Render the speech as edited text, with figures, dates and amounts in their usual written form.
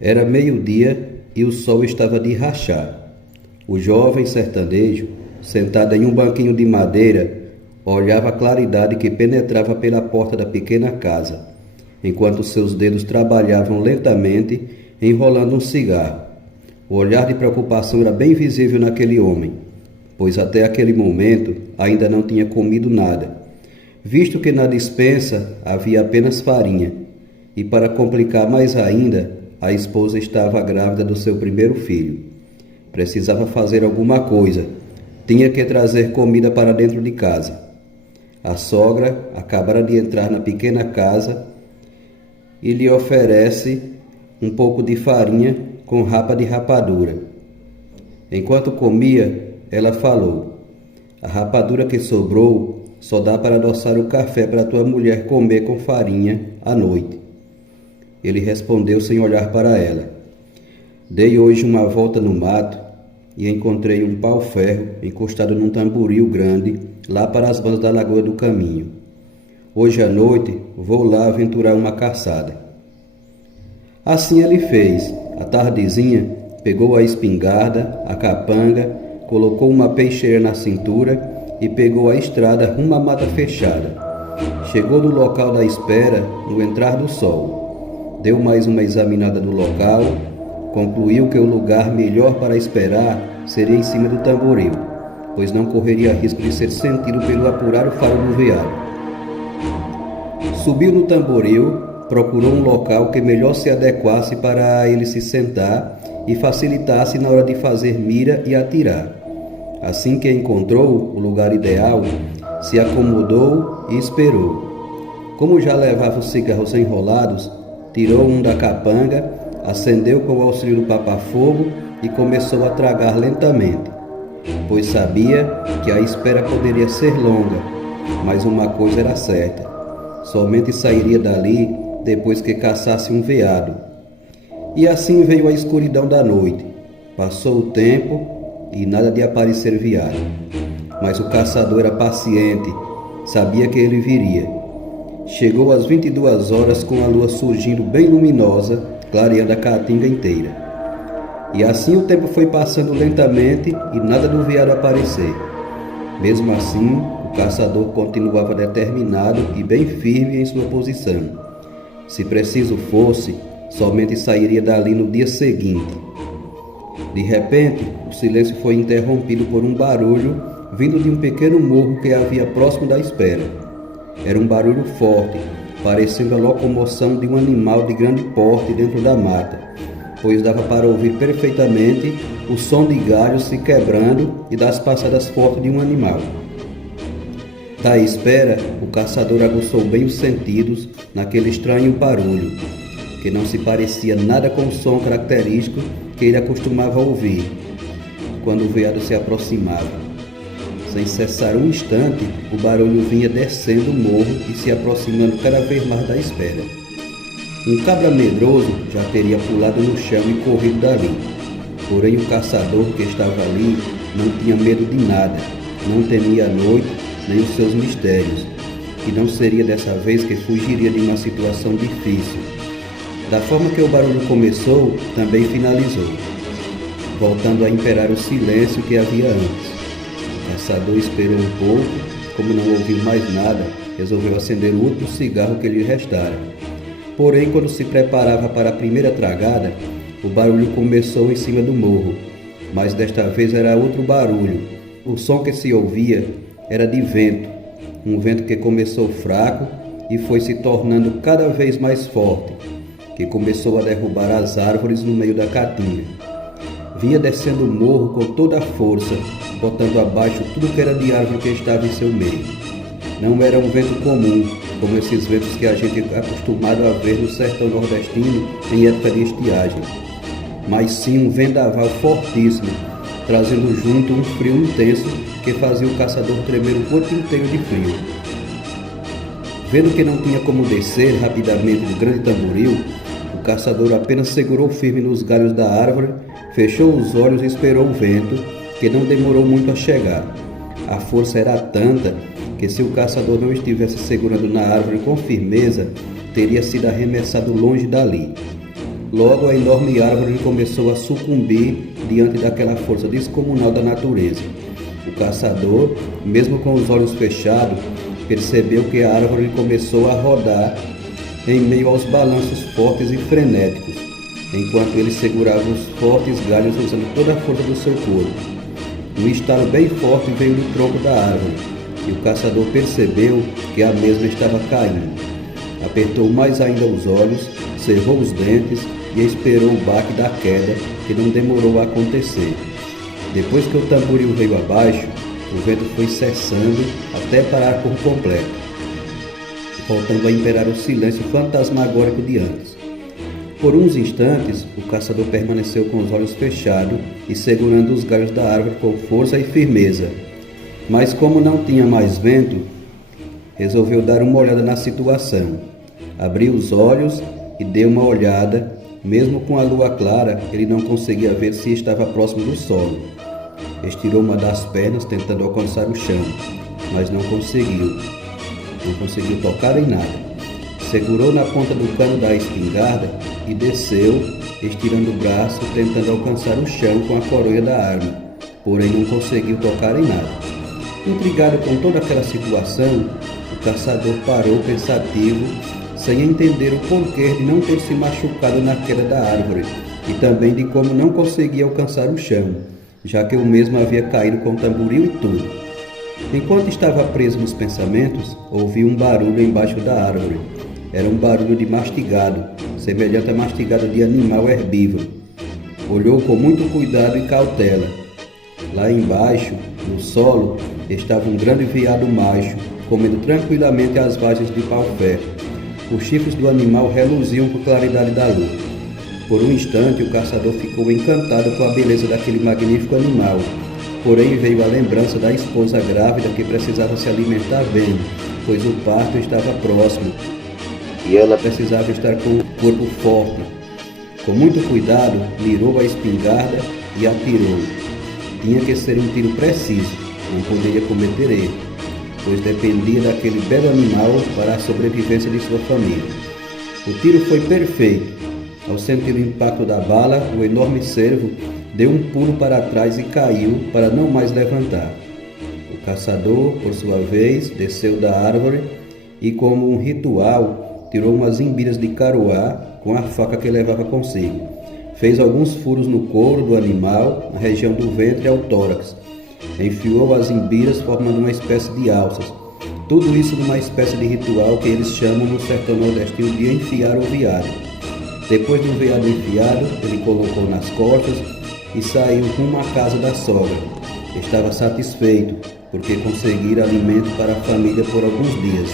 Era meio-dia e o sol estava de rachar. O jovem sertanejo, sentado em um banquinho de madeira, olhava a claridade que penetrava pela porta da pequena casa, enquanto seus dedos trabalhavam lentamente, enrolando um cigarro. O olhar de preocupação era bem visível naquele homem, pois até aquele momento ainda não tinha comido nada, visto que na despensa havia apenas farinha, e para complicar mais ainda, a esposa estava grávida do seu primeiro filho. Precisava fazer alguma coisa. Tinha que trazer comida para dentro de casa. A sogra acabara de entrar na pequena casa e lhe oferece um pouco de farinha com rapa de rapadura. Enquanto comia, ela falou: "A rapadura que sobrou só dá para adoçar o café para tua mulher comer com farinha à noite." Ele respondeu sem olhar para ela: "Dei hoje uma volta no mato e encontrei um pau-ferro encostado num tamboril grande lá para as bandas da Lagoa do Caminho. Hoje à noite vou lá aventurar uma caçada." Assim ele fez. À tardezinha, pegou a espingarda, a capanga, colocou uma peixeira na cintura e pegou a estrada rumo à mata fechada. Chegou no local da espera no entrar do sol. Deu mais uma examinada no local, concluiu que o lugar melhor para esperar seria em cima do tamboril, pois não correria risco de ser sentido pelo apurar o faro do veado. Subiu no tamboril, procurou um local que melhor se adequasse para ele se sentar e facilitasse na hora de fazer mira e atirar. Assim que encontrou o lugar ideal, se acomodou e esperou. Como já levava os cigarros enrolados, tirou um da capanga, acendeu com o auxílio do papá-fogo e começou a tragar lentamente, pois sabia que a espera poderia ser longa, mas uma coisa era certa: somente sairia dali depois que caçasse um veado. E assim veio a escuridão da noite. Passou o tempo e nada de aparecer veado. Mas o caçador era paciente, sabia que ele viria. Chegou às 22 horas com a lua surgindo bem luminosa, clareando a caatinga inteira. E assim o tempo foi passando lentamente e nada do veado aparecer. Mesmo assim, o caçador continuava determinado e bem firme em sua posição. Se preciso fosse, somente sairia dali no dia seguinte. De repente, o silêncio foi interrompido por um barulho vindo de um pequeno morro que havia próximo da espera. Era um barulho forte, parecendo a locomoção de um animal de grande porte dentro da mata, pois dava para ouvir perfeitamente o som de galhos se quebrando e das passadas fortes de um animal. Da espera, o caçador aguçou bem os sentidos naquele estranho barulho, que não se parecia nada com o som característico que ele acostumava ouvir quando o veado se aproximava. Sem cessar um instante, o barulho vinha descendo o morro e se aproximando cada vez mais da espera. Um cabra medroso já teria pulado no chão e corrido dali. Porém, o caçador que estava ali não tinha medo de nada, não temia a noite nem os seus mistérios, e não seria dessa vez que fugiria de uma situação difícil. Da forma que o barulho começou, também finalizou, voltando a imperar o silêncio que havia antes. O caçador esperou um pouco, como não ouviu mais nada, resolveu acender o último cigarro que lhe restara. Porém, quando se preparava para a primeira tragada, o barulho começou em cima do morro, mas desta vez era outro barulho. O som que se ouvia era de vento, um vento que começou fraco e foi se tornando cada vez mais forte, que começou a derrubar as árvores no meio da caatinga. Vinha descendo o morro com toda a força, botando abaixo tudo que era de árvore que estava em seu meio. Não era um vento comum, como esses ventos que a gente é acostumado a ver no sertão nordestino em época de estiagem, mas sim um vendaval fortíssimo, trazendo junto um frio intenso que fazia o caçador tremer o corpo inteiro de frio. Vendo que não tinha como descer rapidamente do grande tamboril, o caçador apenas segurou firme nos galhos da árvore, fechou os olhos e esperou o vento, que não demorou muito a chegar. A força era tanta que, se o caçador não estivesse segurando na árvore com firmeza, teria sido arremessado longe dali. Logo a enorme árvore começou a sucumbir diante daquela força descomunal da natureza. O caçador, mesmo com os olhos fechados, percebeu que a árvore começou a rodar em meio aos balanços fortes e frenéticos, enquanto ele segurava os fortes galhos usando toda a força do seu corpo. Um estalo bem forte veio do tronco da árvore, e o caçador percebeu que a mesma estava caindo. Apertou mais ainda os olhos, cerrou os dentes e esperou o baque da queda, que não demorou a acontecer. Depois que o tamboril veio abaixo, o vento foi cessando até parar por completo, voltando a imperar o silêncio fantasmagórico de antes. Por uns instantes, o caçador permaneceu com os olhos fechados e segurando os galhos da árvore com força e firmeza. Mas como não tinha mais vento, resolveu dar uma olhada na situação. Abriu os olhos e deu uma olhada. Mesmo com a lua clara, ele não conseguia ver se estava próximo do solo. Estirou uma das pernas tentando alcançar o chão, mas não conseguiu. Não conseguiu tocar em nada. Segurou na ponta do cano da espingarda e desceu, estirando o braço, tentando alcançar o chão com a coroa da arma, porém não conseguiu tocar em nada. Intrigado com toda aquela situação, o caçador parou pensativo, sem entender o porquê de não ter se machucado na queda da árvore e também de como não conseguia alcançar o chão, já que o mesmo havia caído com o tamboril e tudo. Enquanto estava preso nos pensamentos, ouviu um barulho embaixo da árvore. Era um barulho de mastigado, semelhante a mastigado de animal herbívoro. Olhou com muito cuidado e cautela. Lá embaixo, no solo, estava um grande veado macho, comendo tranquilamente as vagens de pau-ferro. Os chifres do animal reluziam com a claridade da lua. Por um instante, o caçador ficou encantado com a beleza daquele magnífico animal. Porém, veio a lembrança da esposa grávida que precisava se alimentar bem, pois o parto estava próximo e ela precisava estar com o corpo forte. Com muito cuidado, mirou a espingarda e atirou. Tinha que ser um tiro preciso, não poderia cometer erro, pois dependia daquele belo animal para a sobrevivência de sua família. O tiro foi perfeito. Ao sentir o impacto da bala, o enorme cervo deu um pulo para trás e caiu para não mais levantar. O caçador, por sua vez, desceu da árvore e, como um ritual, tirou umas imbiras de caroá com a faca que levava consigo. Fez alguns furos no couro do animal, na região do ventre e ao tórax. Enfiou as imbiras formando uma espécie de alças. Tudo isso numa espécie de ritual que eles chamam no sertão nordestino de enfiar o veado. Depois do veado enfiado, ele colocou nas costas e saiu rumo à casa da sogra. Estava satisfeito, porque conseguira alimento para a família por alguns dias.